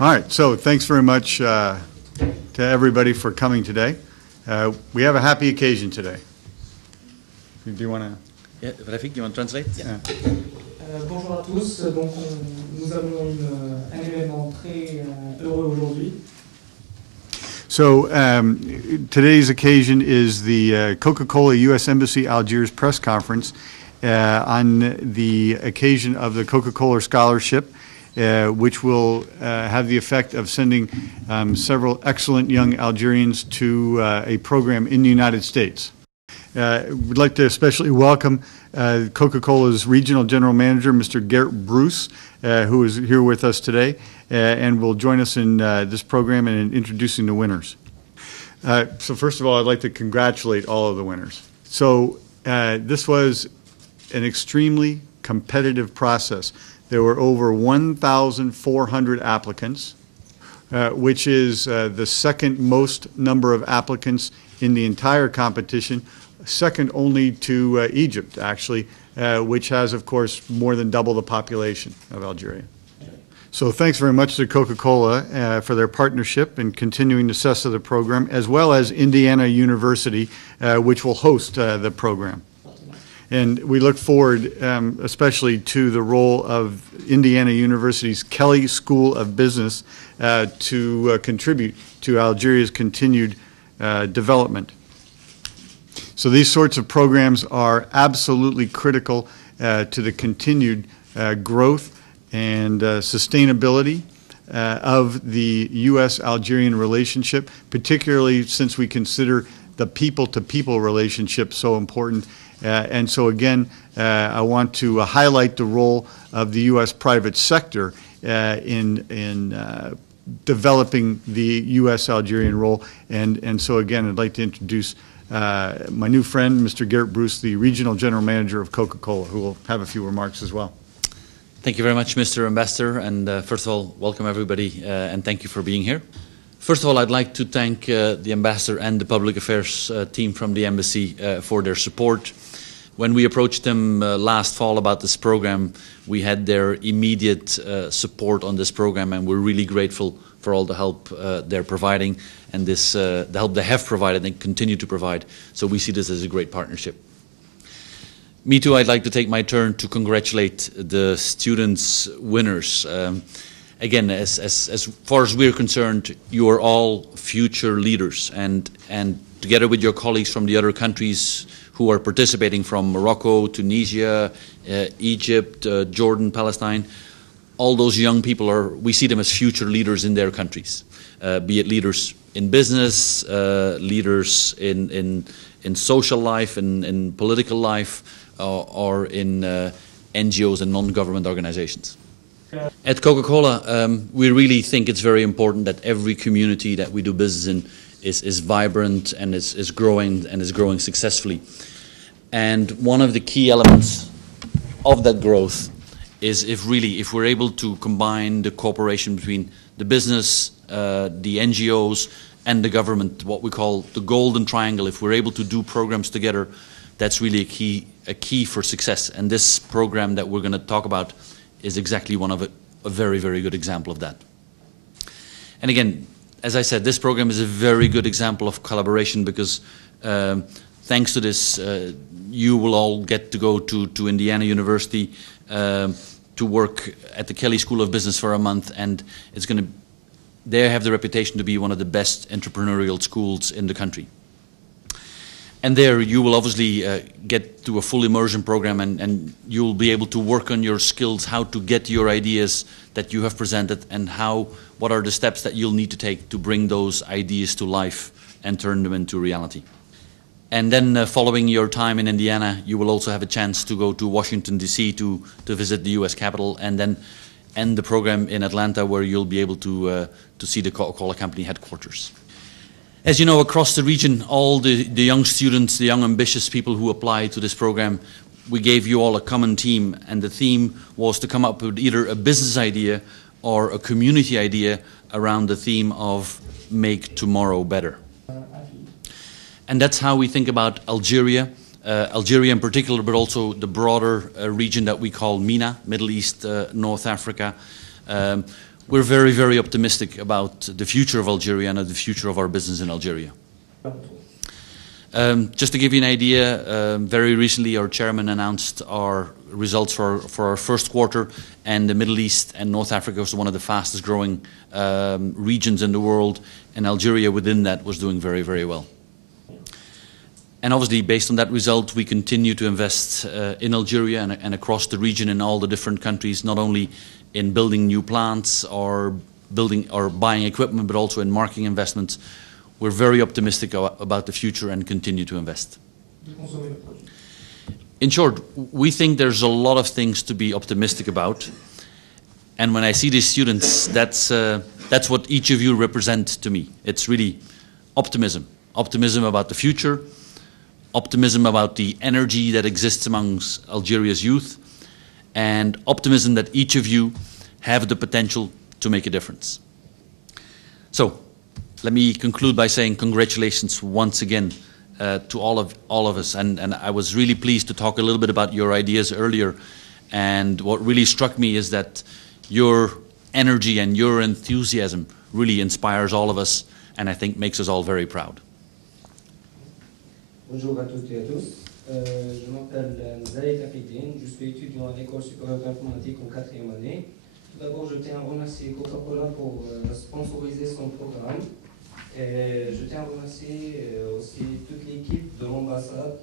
All right, so thanks very much to everybody for coming today. We have a happy occasion today. Do you want to? Yeah, Rafik, you want to translate? Yeah. Bonjour à tous. Donc, nous avons un événement très heureux aujourd'hui. So today's occasion is the CocaCola U.S. Embassy Algiers press conference on the occasion of the Coca-Cola Scholarship, which will have the effect of sending several excellent young Algerians to a program in the United States. We'd like to especially welcome Coca-Cola's Regional General Manager, Mr. Gert Bruce, who is here with us today and will join us in this program and in introducing the winners. So first of all, I'd like to congratulate all of the winners. So this was an extremely competitive process. There were over 1,400 applicants, which is the second most number of applicants in the entire competition, second only to Egypt, actually, which has, of course, more than double the population of Algeria. So thanks very much to Coca-Cola for their partnership in continuing the success of the program, as well as Indiana University, which will host the program. And we look forward especially to the role of Indiana University's Kelley School of Business to contribute to Algeria's continued development. So these sorts of programs are absolutely critical to the continued growth and sustainability of the U.S.-Algerian relationship, particularly since we consider the people-to-people relationship so important. And so again, I want to highlight the role of the U.S. private sector in developing the U.S.-Algerian role. And so again, I'd like to introduce my new friend, Mr. Gert Bruce, the Regional General Manager of Coca-Cola, who will have a few remarks as well. Thank you very much, Mr. Ambassador. And first of all, welcome everybody and thank you for being here. First of all, I'd like to thank the Ambassador and the Public Affairs team from the Embassy for their support. When we approached them last fall about this program, we had their immediate support on this program, and we're really grateful for all the help they're providing and the help they have provided and continue to provide. So we see this as a great partnership. Me too, I'd like to take my turn to congratulate the students winners. Again, as far as we're concerned, you are all future leaders, and together with your colleagues from the other countries who are participating, from Morocco, Tunisia, Egypt, Jordan, Palestine, all those young people we see them as future leaders in their countries, be it leaders in business, leaders in social life, in political life, or in NGOs and non-government organizations. At Coca-Cola, we really think it's very important that every community that we do business in is vibrant and is growing successfully. And one of the key elements of that growth is if we're able to combine the cooperation between the business, the NGOs, and the government, what we call the golden triangle. If we're able to do programs together, that's really a key for success. And this program that we're going to talk about is exactly one of a very, very good example of that. And again, as I said, this program is a very good example of collaboration because thanks to this, you will all get to go to Indiana University to work at the Kelley School of Business for a month, and they have the reputation to be one of the best entrepreneurial schools in the country. And there you will obviously get to a full immersion program, and you'll be able to work on your skills, how to get your ideas that you have presented, and what are the steps that you'll need to take to bring those ideas to life and turn them into reality. And then following your time in Indiana, you will also have a chance to go to Washington, D.C. to visit the U.S. Capitol, and then end the program in Atlanta, where you'll be able to see the Coca-Cola Company headquarters. As you know, across the region, all the young students, the young ambitious people who apply to this program, we gave you all a common theme, and the theme was to come up with either a business idea or a community idea around the theme of Make Tomorrow Better. And that's how we think about Algeria, Algeria in particular, but also the broader region that we call MENA, Middle East, North Africa. we're very, very optimistic about the future of Algeria and the future of our business in Algeria. Just to give you an idea, very recently our chairman announced our results for our first quarter, and the Middle East and North Africa was one of the fastest growing regions in the world, and Algeria within that was doing very, very well. And obviously, based on that result, we continue to invest in Algeria and across the region in all the different countries, not only in building new plants or building or buying equipment, but also in marketing investments. We're very optimistic about the future and continue to invest. In short, we think there's a lot of things to be optimistic about. And when I see these students, that's what each of you represent to me. It's really optimism. Optimism about the future, optimism about the energy that exists amongst Algeria's youth, and optimism that each of you have the potential to make a difference. So, let me conclude by saying congratulations once again to all of us. And I was really pleased to talk a little bit about your ideas earlier. And what really struck me is that your energy and your enthusiasm really inspires all of us, and I think makes us all very proud. Bonjour à toutes et à tous. Je m'appelle Zaïd Afidine, je suis étudiant à l'école supérieure d'informatique en 4e année. Tout d'abord, je tiens à remercier Coca-Cola pour sponsoriser son programme. Et je tiens à remercier aussi toute l'équipe de l'ambassade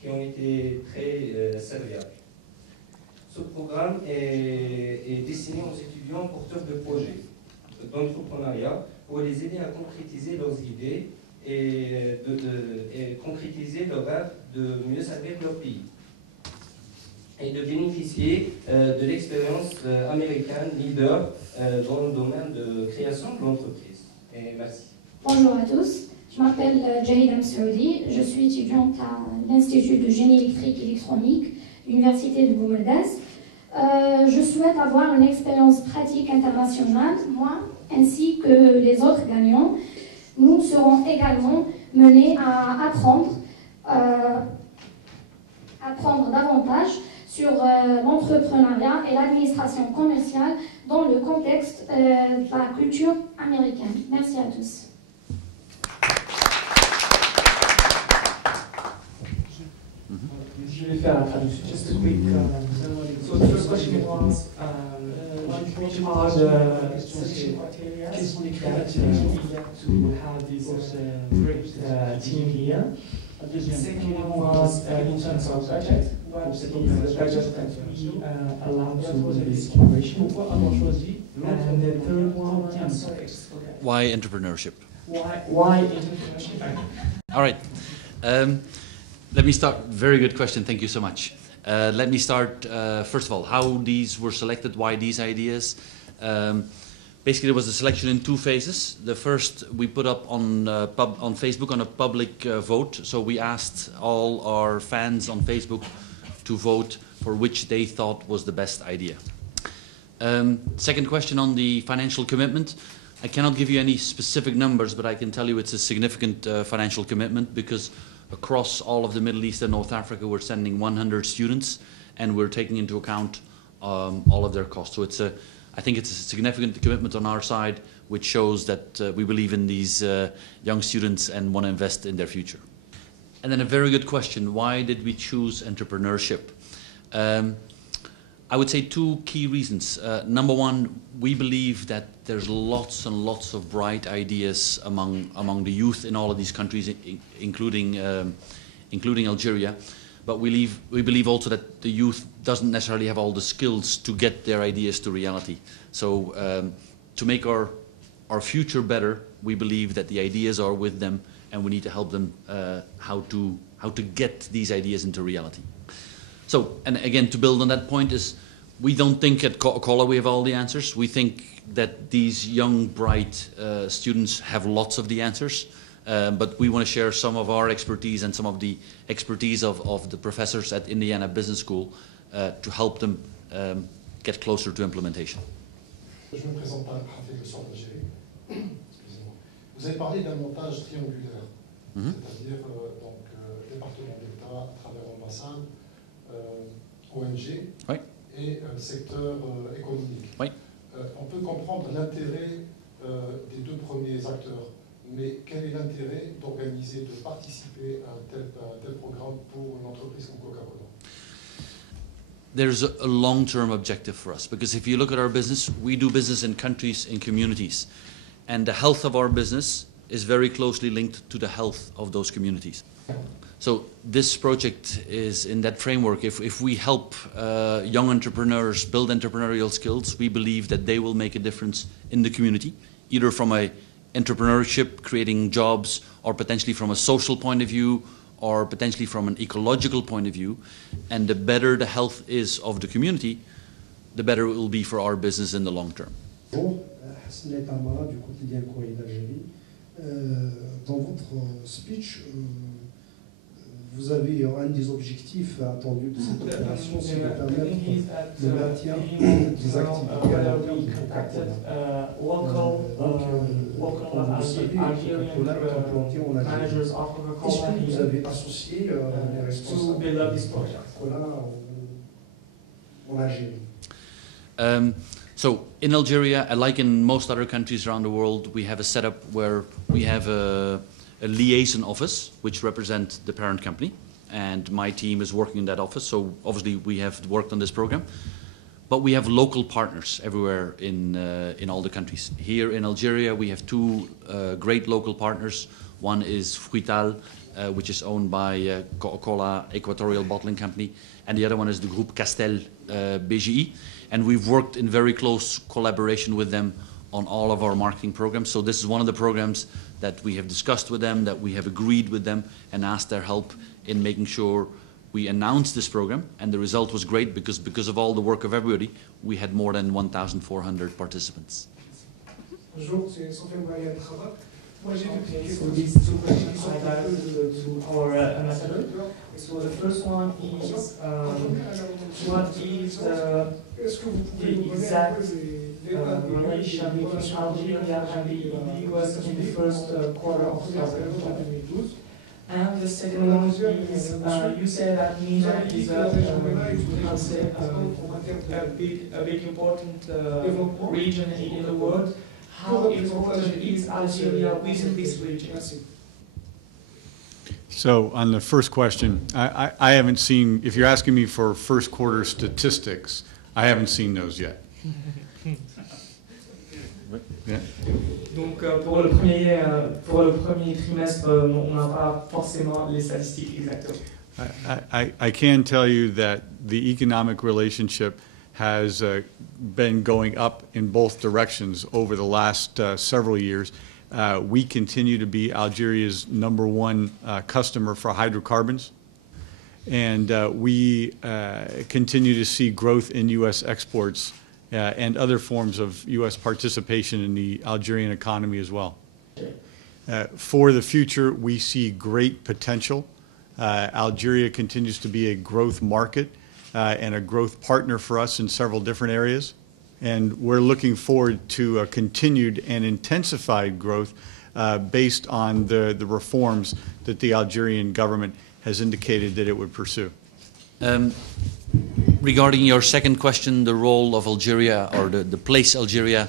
qui ont été très serviables. Ce programme est destiné aux étudiants porteurs de projets d'entrepreneuriat pour les aider à concrétiser leurs idées et concrétiser leur rêve de mieux servir leur pays et de bénéficier de l'expérience américaine leader dans le domaine de création de l'entreprise. Et merci. Bonjour à tous, je m'appelle Jahida Msoudi, je suis étudiante à l'Institut de génie électrique et électronique, l'Université de Boumerdaz. Je souhaite avoir une expérience pratique internationale, moi ainsi que les autres gagnants. Nous serons également menés à apprendre davantage sur l'entrepreneuriat et l'administration commerciale dans le contexte de la culture américaine. Merci à tous. Je vais faire la traduction. Just a quick. So the first question was, which are the selection criteria to have this great team here? The second one was in terms of budget. What is the budget that we allow to do this operation? And the third one, I'm sorry. Why entrepreneurship? Why entrepreneurship? All right. Let me start. Very good question. Thank you so much. Let me start, first of all, how these were selected, why these ideas. Basically, there was a selection in two phases. The first we put up on Facebook on a public vote. So we asked all our fans on Facebook to vote for which they thought was the best idea. Second question on the financial commitment. I cannot give you any specific numbers, but I can tell you it's a significant financial commitment because across all of the Middle East and North Africa, we're sending 100 students, and we're taking into account all of their costs. So I think it's a significant commitment on our side, which shows that we believe in these young students and want to invest in their future. And then a very good question: why did we choose entrepreneurship? I would say two key reasons. Number one, we believe that there's lots and lots of bright ideas among the youth in all of these countries, including Algeria. But we believe also that the youth doesn't necessarily have all the skills to get their ideas to reality. So to make our future better, we believe that the ideas are with them, and we need to help them how to get these ideas into reality. So, and again, to build on that point is, we don't think at CocaCola we have all the answers. We think that these young, bright students have lots of the answers, but we want to share some of our expertise and some of the expertise of the professors at Indiana Business School to help them get closer to implementation. Je me présente par Hafid le centre d'Algérie. Excusez-moi. Vous avez parlé d'un montage triangulaire, c'est-à-dire département d'État à travers l'ambassade, ONG oui. et le secteur économique. Oui. On peut comprendre l'intérêt des deux premiers acteurs, mais quel est l'intérêt d'organiser, de participer à un tel programme pour une entreprise comme Coca-Cola? There's a long-term objective for us, because if you look at our business, we do business in countries, in communities, and the health of our business is very closely linked to the health of those communities. So this project is in that framework. If we help young entrepreneurs build entrepreneurial skills, we believe that they will make a difference in the community, either from a entrepreneurship, creating jobs, or potentially from a social point of view, or potentially from an ecological point of view. And the better the health is of the community, the better it will be for our business in the long term. Bonjour, Hassan Tamara du quotidien Courrier d'Algérie. Dans votre speech, vous avez un des objectifs attendus de cette opération, c'est de permettre le maintien des activités à long terme de Coca-Cola. Comme vous savez, Coca-Cola est implanté en Algérie. Est-ce que vous avez associé les responsables de Coca-Cola en Algérie? So in Algeria, like in most other countries around the world, we have a setup where we have a liaison office, which represents the parent company, and my team is working in that office. So obviously we have worked on this program, but we have local partners everywhere in all the countries. Here in Algeria, we have two great local partners. One is Fruital, which is owned by CocaCola Equatorial Bottling Company, and the other one is the Groupe Castel BGI. And we've worked in very close collaboration with them on all of our marketing programs. So this is one of the programs that we have discussed with them, that we have agreed with them and asked their help in making sure we announced this program. And the result was great because of all the work of everybody, we had more than 1,400 participants. Bonjour, c'est Sofiane Baye Khabat. Moi, j'ai for these two questions I directed to our ambassador. So the first one is, what is the exact relation between Algeria and the US in the first quarter of 2012? And the second one is, you said that MENA is a big important region in the world. How important is Algeria within this region? So on the first question, I haven't seen, if you're asking me for first quarter statistics, I haven't seen those yet. Yeah. Donc pour le premier trimestre, on n'a pas forcément les statistiques exactement. I can tell you that the economic relationship has been going up in both directions over the last several years. We continue to be Algeria's #1 customer for hydrocarbons, and we continue to see growth in U.S. exports and other forms of U.S. participation in the Algerian economy as well. For the future, we see great potential. Algeria continues to be a growth market and a growth partner for us in several different areas. And we're looking forward to a continued and intensified growth based on the reforms that the Algerian government has indicated that it would pursue. Regarding your second question, the role of Algeria, or the place Algeria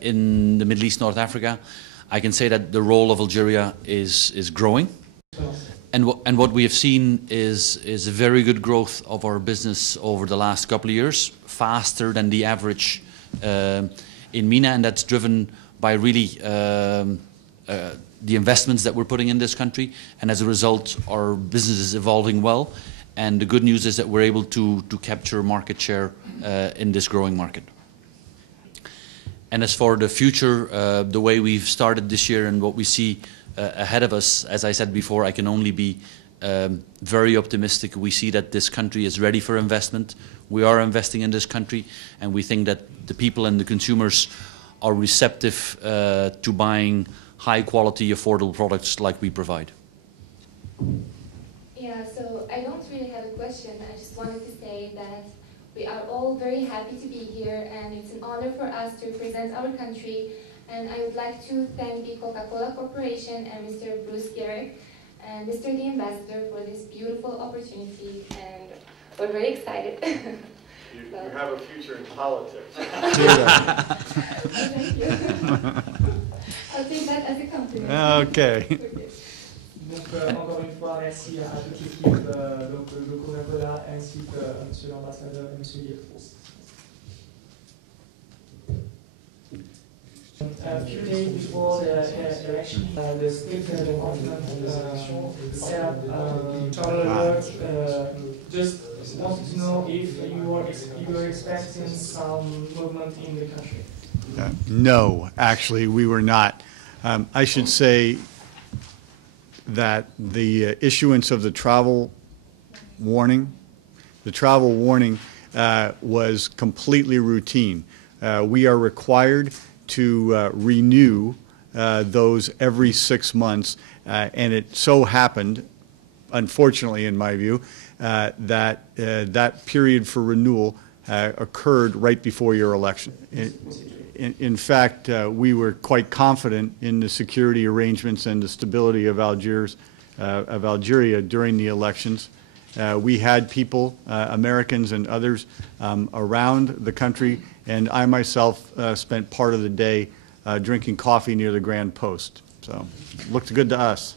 in the Middle East, North Africa, I can say that the role of Algeria is growing. And what we have seen is a very good growth of our business over the last couple of years, faster than the average in MENA, and that's driven by really the investments that we're putting in this country, and as a result, our business is evolving well. And the good news is that we're able to capture market share in this growing market. And as for the future, the way we've started this year and what we see ahead of us, as I said before, I can only be very optimistic. We see that this country is ready for investment. We are investing in this country, and we think that the people and the consumers are receptive to buying high-quality, affordable products like we provide. Yeah, so I don't really have a question. I just wanted to say that we are all very happy to be here, and it's an honor for us to present our country. And I would like to thank the Coca-Cola Corporation and Mr. Bruce Garrick and Mr. the Ambassador for this beautiful opportunity, and we're very excited. You have a future in politics. Thank you. I'll take that as a compliment. Okay. Donc, encore une fois, merci à toute l'équipe de Coca-Cola ainsi que M. l'ambassadeur et M. Lietros. A few days before the election, the State Department set up travel alert. Just wanted to know if you were expecting some movement in the country. No, actually, we were not. I should say that the issuance of the travel warning was completely routine. We are required to renew those every 6 months, and it so happened, unfortunately in my view, that that period for renewal occurred right before your election. In fact, we were quite confident in the security arrangements and the stability of Algeria during the elections. We had people, Americans and others, around the country, and I myself spent part of the day drinking coffee near the Grand Post. So, looked good to us.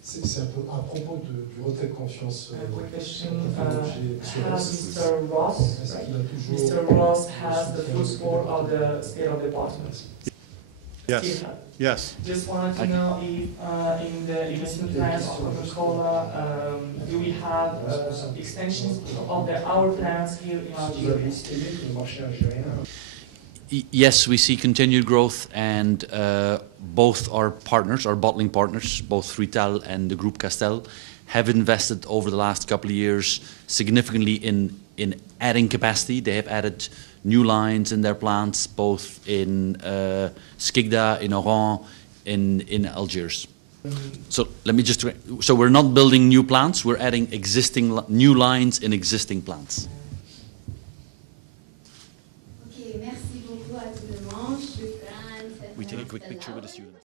C'est un peu à propos du retrait de confiance. Quick question, has Mr. Ross has the full support of the State Department? Yes. Yes. Just wanted to know if in the investment plans of Coca-Cola, do we have extensions of our plans here in Algeria? Yes, we see continued growth, and both our partners, our bottling partners, both Rital and the Group Castel, have invested over the last couple of years significantly in adding capacity. They have added new lines in their plants, both in Skikda, in Oran, in Algiers. So let me just, so we're not building new plants, we're adding new lines in existing plants. Okay, merci beaucoup à tout le monde. We take a quick picture with the students.